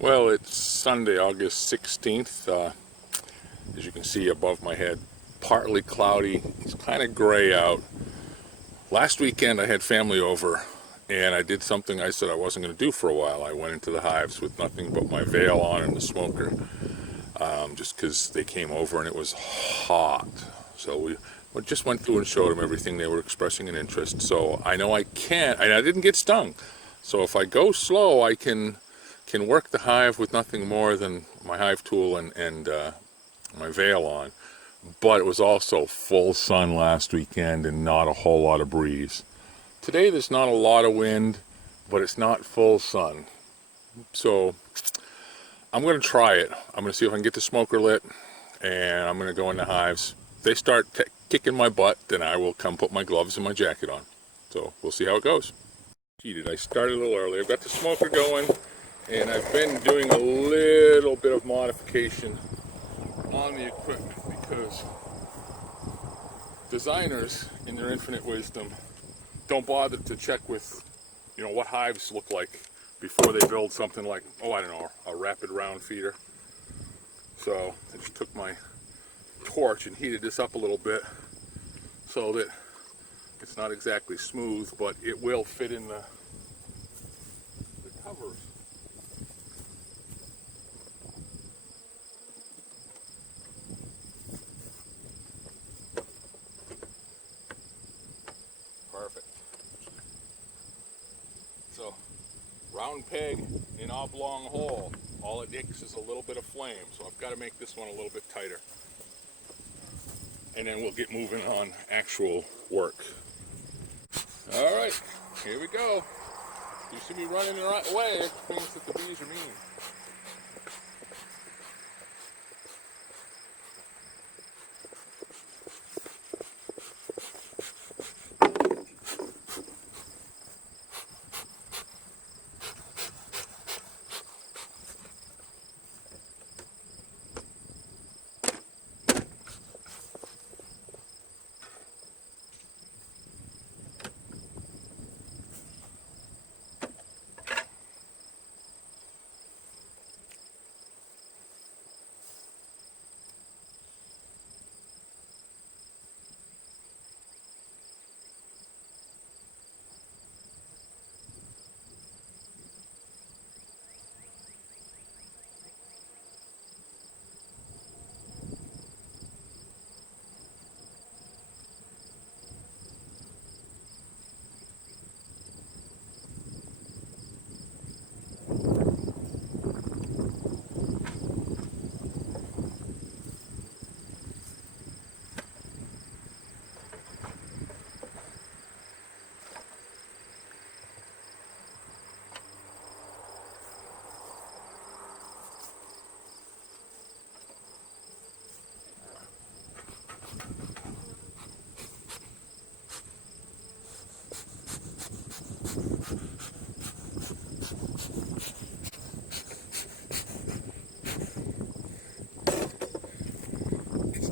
Well, it's Sunday, August 16th. As you can see above my head, partly cloudy. It's kind of gray out. Last weekend I had family over and I did something I said I wasn't going to do for a while. I went into the hives with nothing but my veil on and the smoker, just because they came over and it was hot. So we just went through and showed them everything. They were expressing an interest. So I know I can't, and I didn't get stung. So if I go slow, I can work the hive with nothing more than my hive tool and my veil on. But it was also full sun last weekend and not a whole lot of breeze. Today there's not a lot of wind, but it's not full sun. So I'm going to try it. I'm going to see if I can get the smoker lit, and I'm going to go in the hives. If they start kicking my butt, then I will come put my gloves and my jacket on. So we'll see how it goes. I started a little early. I've got the smoker going, and I've been doing a little bit of modification on the equipment because designers, in their infinite wisdom, don't bother to check with, what hives look like before they build something like, I don't know, a rapid round feeder. So I just took my torch and heated this up a little bit so that it's not exactly smooth, but it will fit in the covers. Perfect. So, round peg in oblong hole. All it takes is a little bit of flame, so I've got to make this one a little bit tighter. And then we'll get moving on actual work. All right, here we go. You see me running the right way, it means that the bees are mean.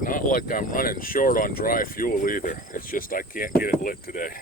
Not like I'm running short on dry fuel either. It's just I can't get it lit today.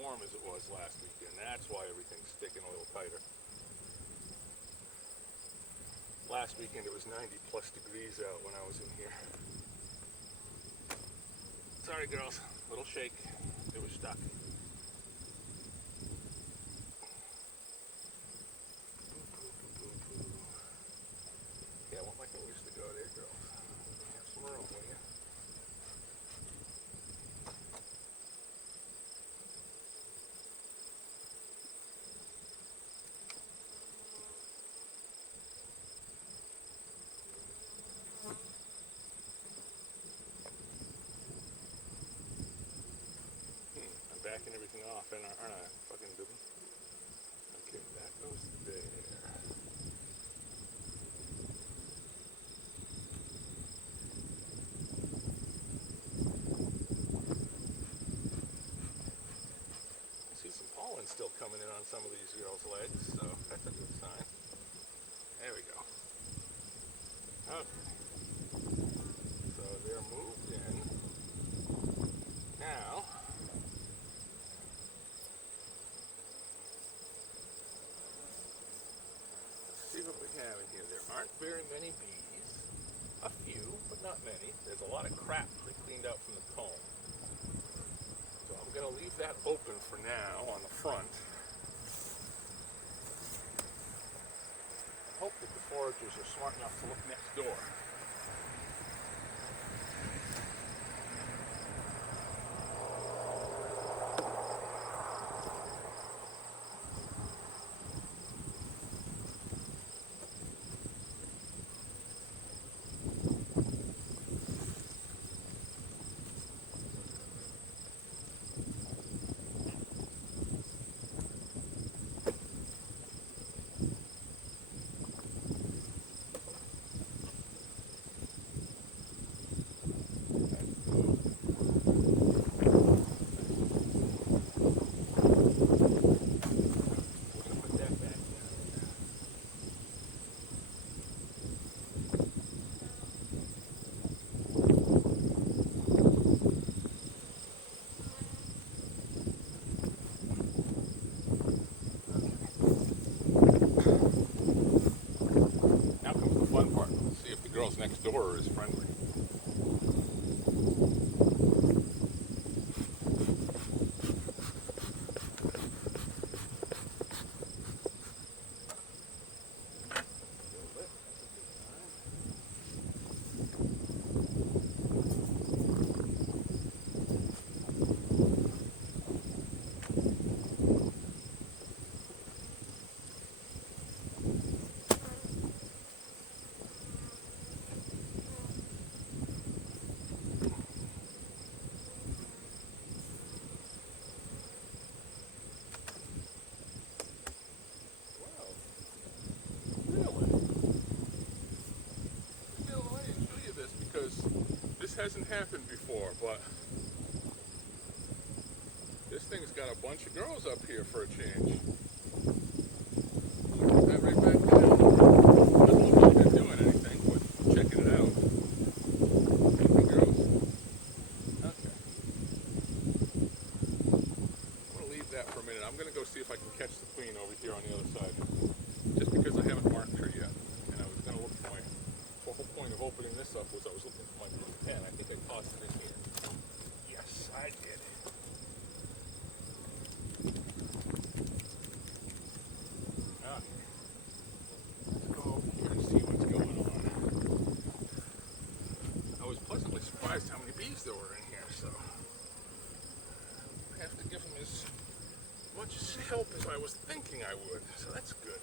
warm as it was last weekend. That's why everything's sticking a little tighter. Last weekend it was 90 plus degrees out when I was in here. Sorry girls, little shake. It was stuck. Yeah, I want my fingers to go there, girls. Have some room, will you? I'm backing everything off, aren't I? Fucking doobie. Okay, that goes there. I see some pollen still coming in on some of these girls' legs, so that's a good sign. There we go. Okay. So they're moved in. Now, let's see what we have in here. There aren't very many bees. A few, but not many. There's a lot of crap they cleaned out from the comb. So I'm going to leave that open for now on the front. I hope that the foragers are smart enough to look next door. Girls next door is friendly. This hasn't happened before, but this thing's got a bunch of girls up here for a change. Put that right back down. Doesn't look like they're doing anything, but checking it out. Hey, girls. Okay. I'm going to leave that for a minute. I'm going to go see if I can catch the queen over here on the other side. Just because I haven't marked her yet. And I was going to look for the whole point of opening this up was I was looking for my blue pen. I think I tossed it in here. Yes, I did. Okay. Let's go over here and see what's going on. I was pleasantly surprised how many bees there were in here, so I have to give them as much help as I was thinking I would, so that's good.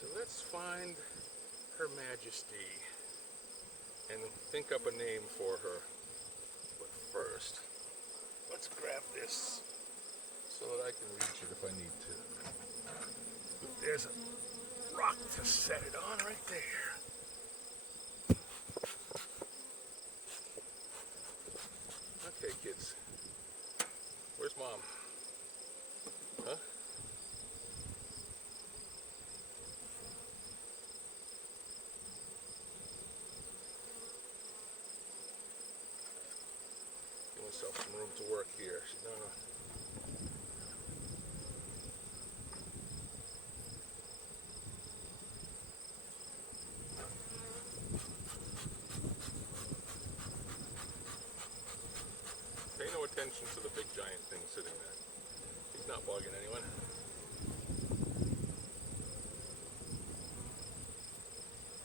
So let's find Her Majesty and think up a name for her. But first, let's grab this so that I can reach it if I need to. There's a rock to set it on right there. Okay, kids. Where's Mom? Huh? to work here. Pay no attention to the big giant thing sitting there. He's not bugging anyone.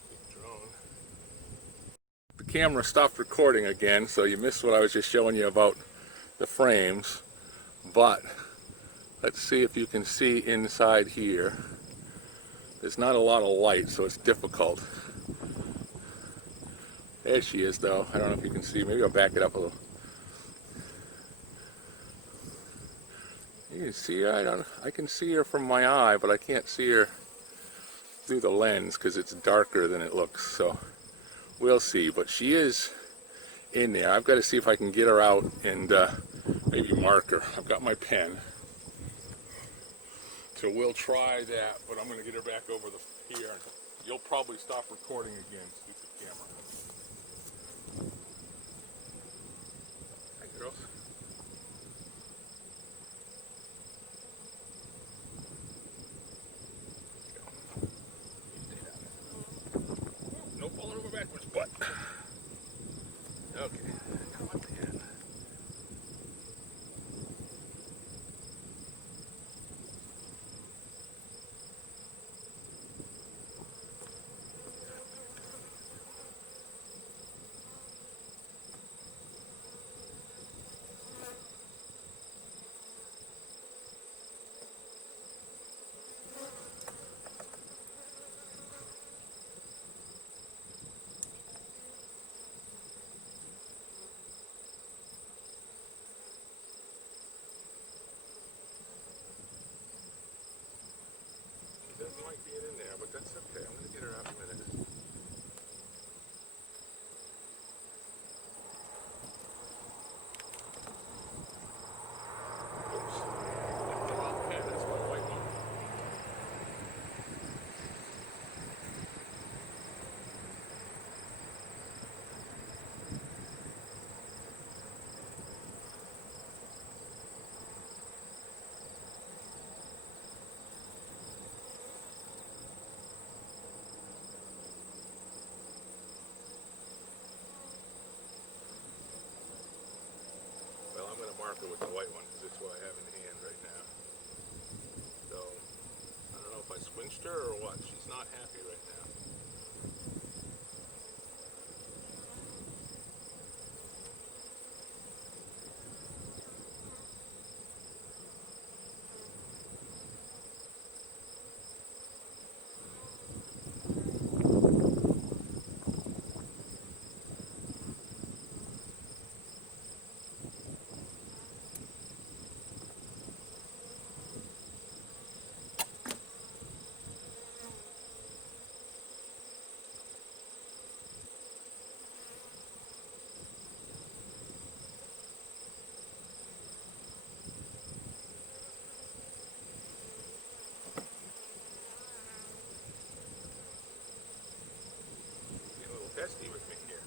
Big drone. The camera stopped recording again, so you missed what I was just showing you about the frames. But let's see if you can see inside here. There's not a lot of light, so it's difficult. There she is, though. I don't know if you can see. Maybe I'll back it up a little. You can see her. I can see her from my eye, but I can't see her through the lens because it's darker than it looks. So we'll see. But she is in there. I've got to see if I can get her out and maybe mark her. I've got my pen. So we'll try that, but I'm going to get her back over here. You'll probably stop recording again. Stupid camera. Hi, girls. No falling over backwards, but. Okay. Come on, man. Doesn't like being in there, but that's okay. I'm going to get her out in a minute. Oops. Left the wrong pen. That's my white one. Well, I'm going to mark her with the white one because it's what I have in hand right now. So, I don't know if I squinched her or what. She's not happy right now. Getting a little testy with me here.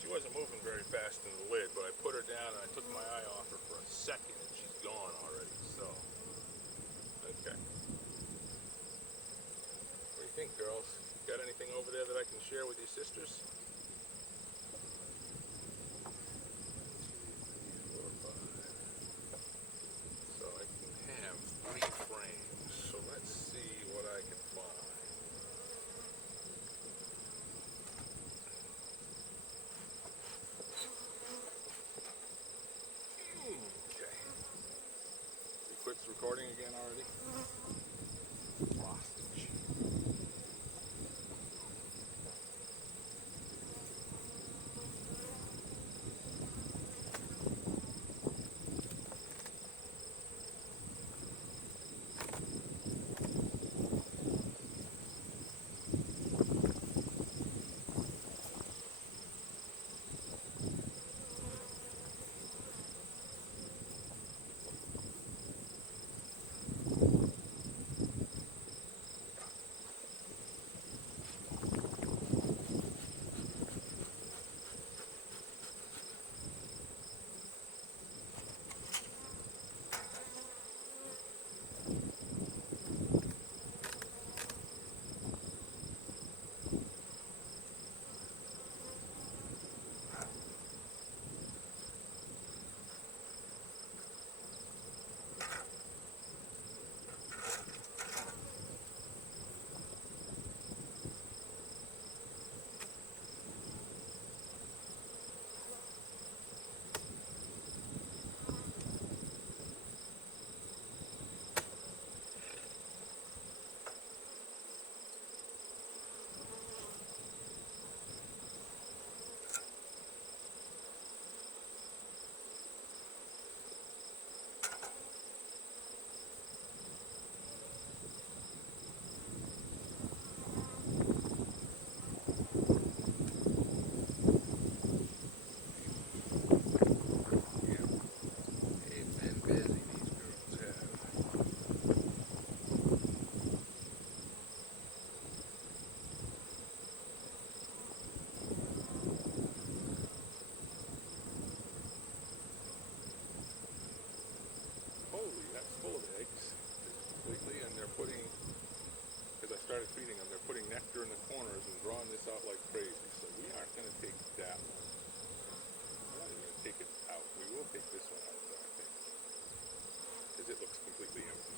She wasn't moving very fast in the lid, but I put her down and I took my eye off her for a second and she's gone already, so. Okay. What do you think, girls? Got anything over there that I can share with your sisters? 1, 2, 3, 4, 5. it's recording again already? Hostage. Holy, that's full of eggs completely, and they're putting, as I started feeding them, they're putting nectar in the corners and drawing this out like crazy. So we aren't going to take that one. We're not even going to take it out. We will take this one out though, I think, because it looks completely empty.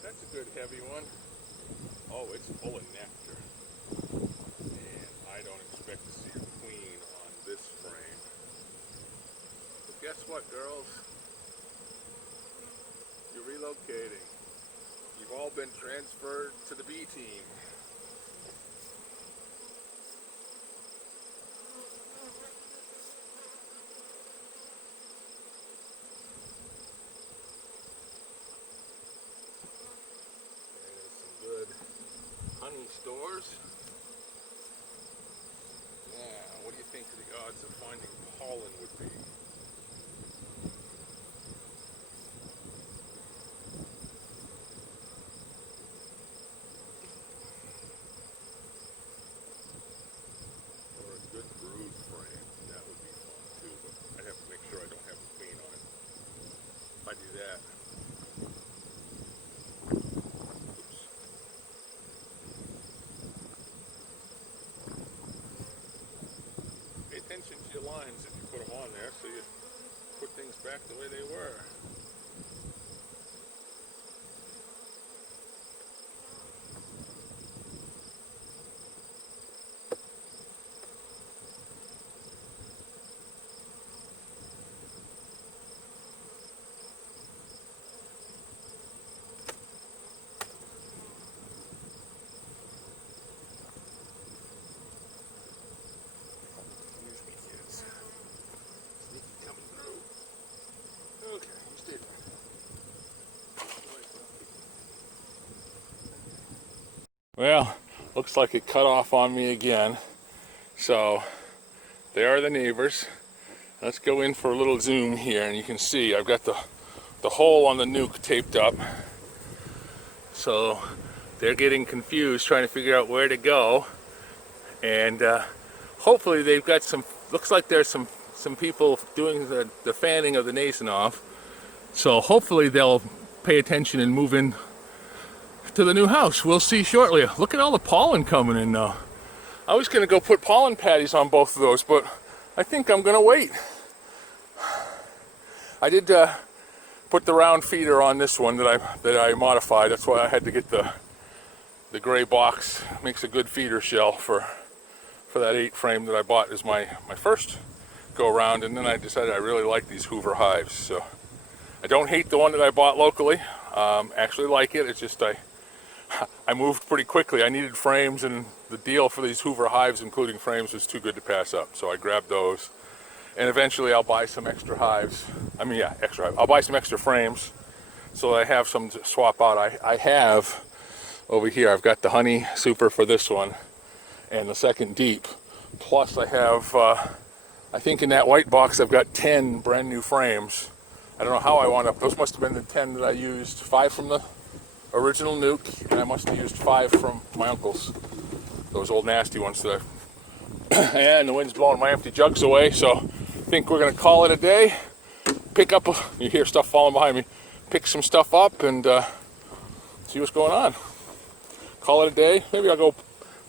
That's a good heavy one. Oh, it's full of nectar. And I don't expect to see a queen on this frame. But guess what, girls? You're relocating. You've all been transferred to the B team. Honey stores. Now, what do you think the odds of finding pollen would be? Or a good brood frame. That would be fun too, but I'd have to make sure I don't have a queen on it. If I do that, attention to your lines if you put them on there, so you put things back the way they were. Excuse me, kids. Well, looks like it cut off on me again. So there are the neighbors. Let's go in for a little zoom here, and you can see I've got the hole on the nuke taped up. So they're getting confused, trying to figure out where to go. And hopefully they've got some, looks like there's some people doing the fanning of the Nason off. So hopefully they'll pay attention and move in to the new house. We'll see shortly. Look at all the pollen coming in now. I was going to go put pollen patties on both of those, but I think I'm going to wait. I did put the round feeder on this one that I modified. That's why I had to get the gray box. Makes a good feeder shell for that 8 frame that I bought as my first go around, and then I decided I really like these Hoover hives. So I don't hate the one that I bought locally. Actually like it. It's just I moved pretty quickly. I needed frames, and the deal for these Hoover hives, including frames, was too good to pass up. So I grabbed those, and eventually I'll buy some extra hives. I'll buy some extra frames so I have some to swap out. I have over here, I've got the honey super for this one and the second deep. Plus I have, I think in that white box I've got 10 brand new frames. I don't know how I wound up. Those must have been the 10 that I used. 5 from the original nuke, and I must have used 5 from my uncle's. Those old nasty ones that and the wind's blowing my empty jugs away, so I think we're going to call it a day. Pick up, you hear stuff falling behind me. Pick some stuff up and see what's going on. Call it a day. Maybe I'll go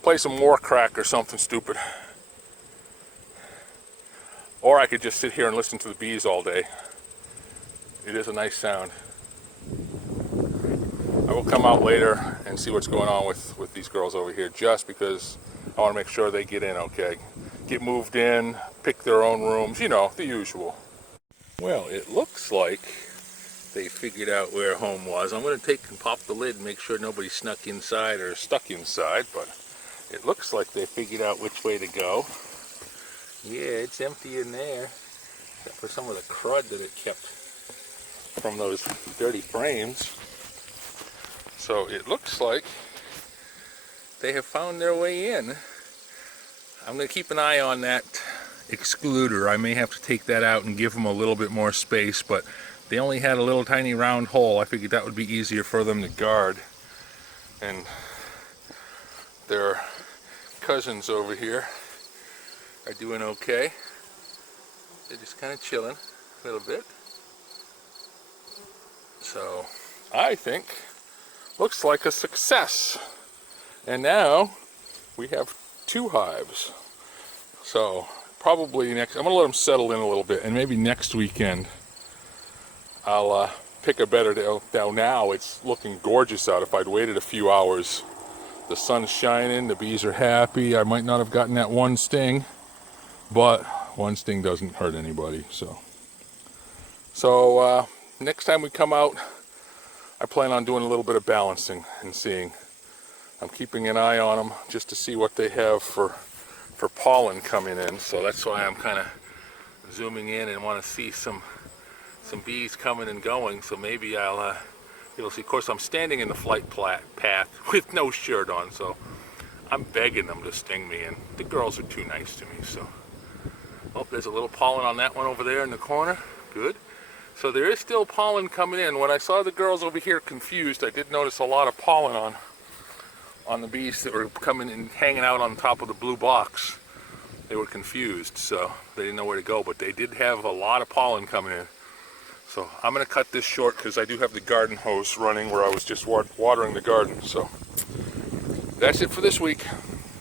play some War Crack or something stupid. Or I could just sit here and listen to the bees all day. It is a nice sound. I will come out later and see what's going on with these girls over here, just because I want to make sure they get in okay. Get moved in, pick their own rooms, you know, the usual. Well, it looks like they figured out where home was. I'm going to take and pop the lid and make sure nobody snuck inside or stuck inside, but it looks like they figured out which way to go. Yeah, it's empty in there, except for some of the crud that it kept from those dirty frames. So it looks like they have found their way in. I'm going to keep an eye on that excluder. I may have to take that out and give them a little bit more space, but they only had a little tiny round hole. I figured that would be easier for them to guard. And their cousins over here are doing okay. They're just kind of chilling a little bit. So I think looks like a success. And now we have 2 hives. So probably next, I'm going to let them settle in a little bit, and maybe next weekend I'll pick a better day. Now it's looking gorgeous out. If I'd waited a few hours, the sun's shining, the bees are happy. I might not have gotten that one sting, but one sting doesn't hurt anybody. So next time we come out, I plan on doing a little bit of balancing and seeing. I'm keeping an eye on them just to see what they have for pollen coming in. So that's why I'm kind of zooming in and want to see some bees coming and going. So maybe you'll see. Of course, I'm standing in the flight path with no shirt on, so I'm begging them to sting me, and the girls are too nice to me. So, oh, there's a little pollen on that one over there in the corner. Good. So there is still pollen coming in. When I saw the girls over here confused, I did notice a lot of pollen on the bees that were coming and hanging out on top of the blue box. They were confused, so they didn't know where to go, but they did have a lot of pollen coming in. So I'm going to cut this short because I do have the garden hose running where I was just watering the garden. So that's it for this week.